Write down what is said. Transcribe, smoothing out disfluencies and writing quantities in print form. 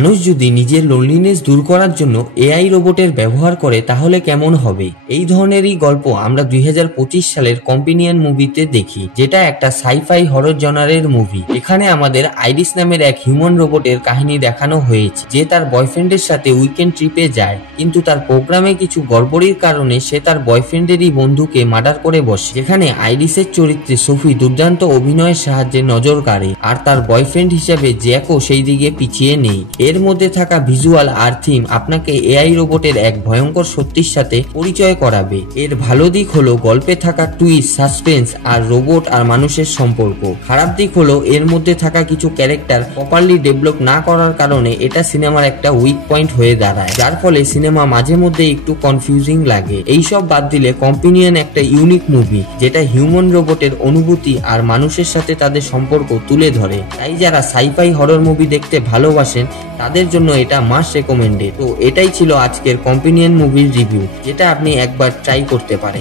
মানুষ যদি নিজের লোনলিনেস দূর করার জন্য এআই রোবটের ব্যবহার করে তাহলে কেমন হবে। এই ধরনেরই গল্প আমরা 2025 সালের কম্পেনিয়ন মুভিতে দেখি, যেটা একটা সাইফাই হরর জনারের মুভি। এখানে আমাদের আইরিস নামের এক হিউম্যান রোবটের কাহিনী দেখানো হয়েছে, যে তার বয়ফ্রেন্ডের সাথে উইকেন্ড ট্রিপে যায়, কিন্তু তার প্রোগ্রামে কিছু গড়বড়ির কারণে সে তার বয়ফ্রেন্ডেরই বন্ধুকে মার্ডার করে বসে। যেখানে আইরিসের চরিত্রে সোফি দুর্দান্ত অভিনয়ের সাহায্যে নজর কাড়ে, আর তার বয়ফ্রেন্ড হিসাবে জ্যাকও সেই দিকে পিছিয়ে নেই। এর মধ্যে থাকা ভিজুয়াল আর থিম আপনাকে এআই রোবটের এক ভয়ঙ্কর সত্যির সাথে পরিচয় করাবে। এর ভালো দিক হলো গল্পে থাকা টুইস্ট, সাসপেন্স আর রোবট আর মানুষের সম্পর্ক। খারাপ দিক হলো এর মধ্যে থাকা কিছু ক্যারেক্টার প্রপারলি ডেভেলপ না করার কারণে এটা সিনেমার একটা উইক পয়েন্ট হয়ে দাঁড়ায়, যার ফলে সিনেমা মাঝে মধ্যে একটু কনফিউজিং লাগে। এইসব বাদ দিলে কম্পেনিয়ন একটা ইউনিক মুভি, যেটা হিউম্যান রোবটের অনুভূতি আর মানুষের সাথে তাদের সম্পর্ক তুলে ধরে। তাই যারা সাইফাই হরর মুভি দেখতে ভালোবাসেন তাদের জন্য এটা মাস্ট রেকমেন্ডেড। তো এটাই ছিল আজকের কম্পেনিয়ন মুভির রিভিউ, যেটা আপনি একবার ট্রাই করতে পারেন।